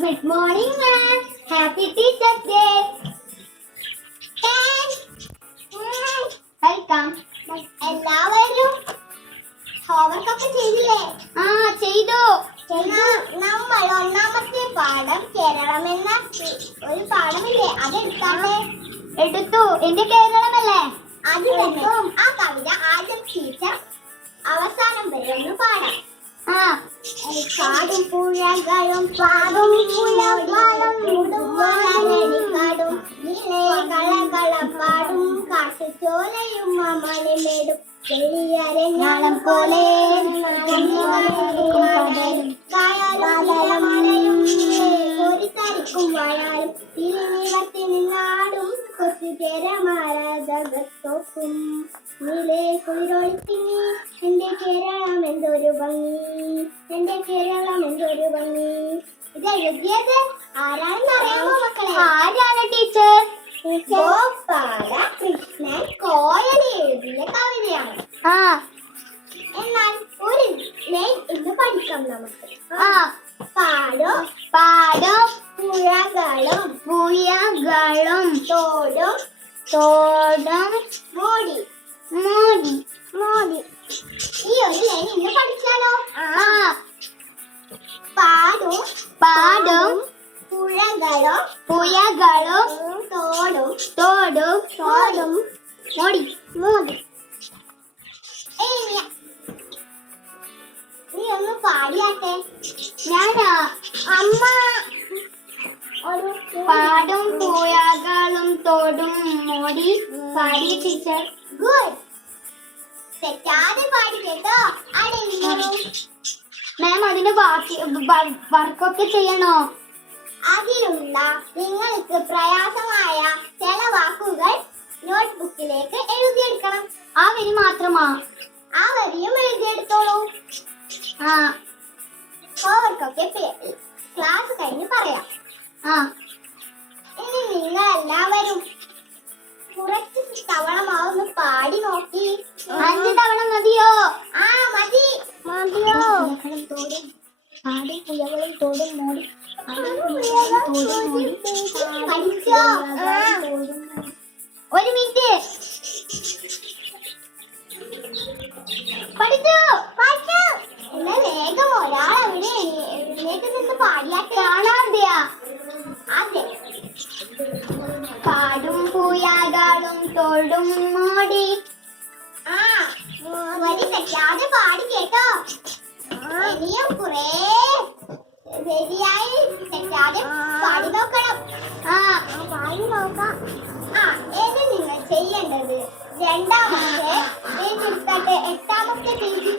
Good morning ma'am happy teachers day welcome എല്ലാവരും homework ഒക്കെ ചെയ്തില്ലേ? ആ ചെയ്തു. നമ്മൾ ഒന്നാമത്തെ പാഠം കേരളം എന്ന ഒരു പാഠമില്ലേ? അത് എടുക്കാമേ എടുത്തു. എന്റെ കേരളമല്ലേ? അത് ആ കവിത ആദ്യം ടീച്ചർ അവസാനം വരെ. പാടാം പുഴകളും പാടും പുഴകളും മുടുവാനടിക്കാടും നീളേ കളകളപ്പാടും കാട്ടുചോലയും മമണിമേടും ചെളിയരഞ്ഞാളം പോലെ വയാലും തിരുനിവത്തിന് നാടും കൊച്ചു കേരമാരാധകത്തോക്കും നിലേ കുളിരൊളിത്തിങ്ങി എന്റെ കേരളം എന്തൊരു ഭംഗി. എന്റെ കേരളം എന്തൊരു ഭംഗി. ഇത് എഴുതിയത് ആരാണെന്ന് അറിയാമോ മക്കളെ? ആരാണ് ടീച്ചർ? ഗോപാല കൃഷ്ണൻ കോയൽ എഴുതിയ കവിതയാണ്. ആ. എന്നാൽ ഒരു ഇന്ന് പഠിക്കാം നമുക്ക്. ആ. പാടോ? പാടം? പുഴകളും പുയകളും തോടും? തോടം. മോടി? മോടി. മോടി. ഈ ഒരു ലൈൻ ഇന്ന് പഠിച്ചാലോ? ആ. തോടും മൂടി മോടി. ഏയ്. നീ- ഒന്ന് പാടിയാട്ടെ. ഞാനാ അമ്മ. പാടും പുഴകളും തോടും മോടി. പാടി ടീച്ചർ. ഗുഡ്. തെറ്റാതെ പാടി കേട്ടോ മാം അതിന് ബാക്കി വർക്കൊക്കെ ചെയ്യണോ? അതിലുള്ള നിങ്ങൾക്ക് പ്രയാസമായ. മാത്രമാ ആ. വരിയും എഴുതിയെടുത്തോളൂ. ആ. ഓർക്കൊക്കെ ക്ലാസ് കഴിഞ്ഞ് പറയാം. ആ. ഇനി നിങ്ങൾ എല്ലാവരും കുറച്ച് തവണ മാവൊന്ന് പാടി നോക്കി. അഞ്ച് തവണ മതിയോ? ആ മതി. മതിയോ? തോടും പാടും പുഴകളും തോടും മോടി. ഒരു മിനിറ്റ്. തോടും മോടി. ആ വരി തെറ്റാതെ പാടി കേട്ടോ. ഇനിയും കുറേ ശരിയായി തെറ്റാതെ പാടി നോക്കണം. ആ പാടി നോക്കാം. ആ ഇത് നിങ്ങൾ ചെയ്യേണ്ടത് രണ്ടാമത്തെ എട്ടാമത്തെ പേജ്